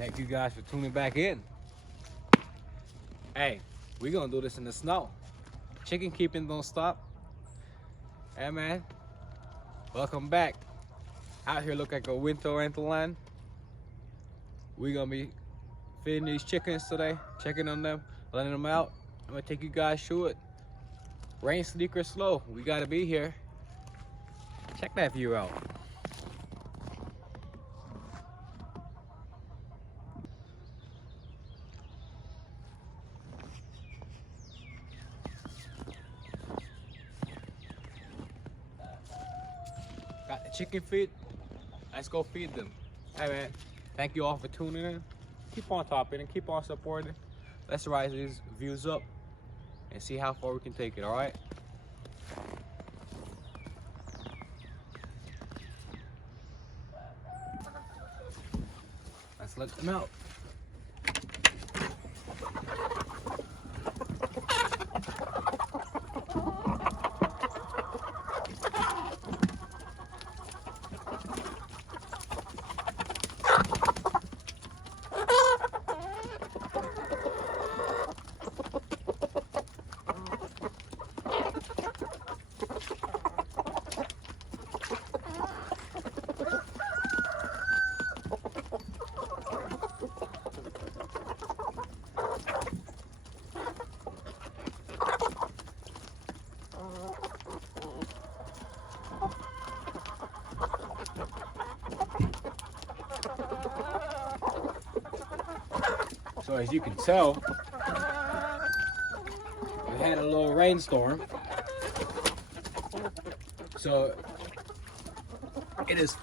Thank you guys for tuning back in. Hey, we're gonna do this in the snow. Chicken keeping don't stop. Hey man, welcome back. Out here look like a winter wonderland. We're gonna be feeding these chickens today, checking on them, letting them out. I'm gonna take you guys through it. Rain, sleek, or slow, we gotta be here. Check that view out. Got the chicken feed. Let's go feed them. Hey man, thank you all for tuning in. Keep on topping and keep on supporting. Let's rise these views up and see how far we can take it, all right? Let's let them out. So as you can tell, we had a little rainstorm. So it is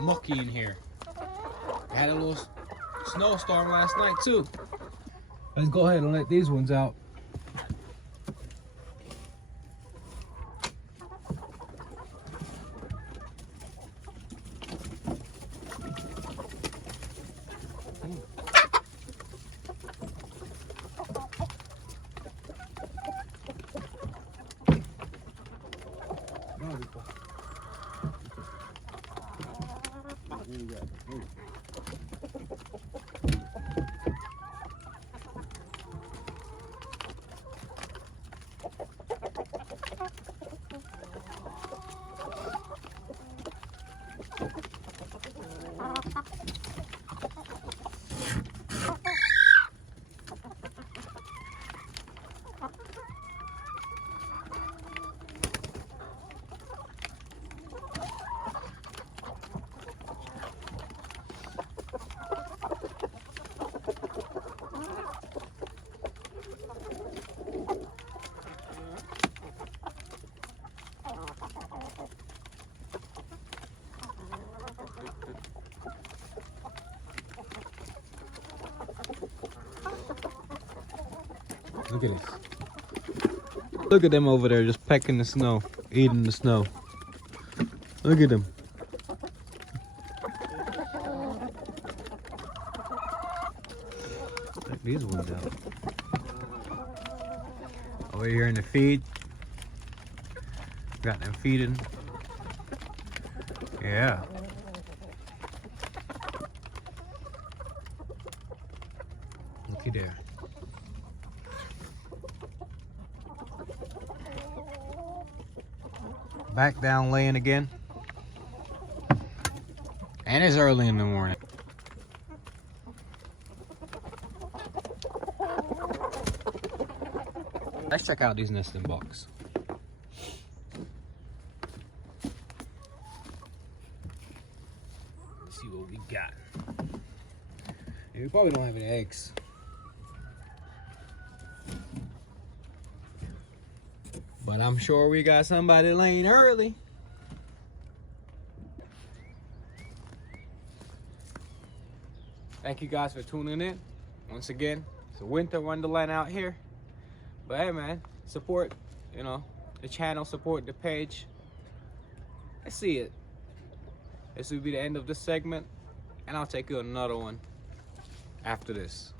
mucky in here. We had a little snowstorm last night too. Let's go ahead and let these ones out. Look at this. Look at them over there just pecking the snow, eating the snow. Look at them. Check these ones out. Over here in the feed. Got them feeding. Yeah. Looky there. Back down laying again. And it's early in the morning. Let's check out these nesting boxes. Let's see what we got. We probably don't have any eggs. But I'm sure we got somebody laying early. Thank you guys for tuning in. Once again, it's a winter wonderland out here. But hey man, support, the channel, support the page. Let's see it. This will be the end of this segment, and I'll take you another one after this.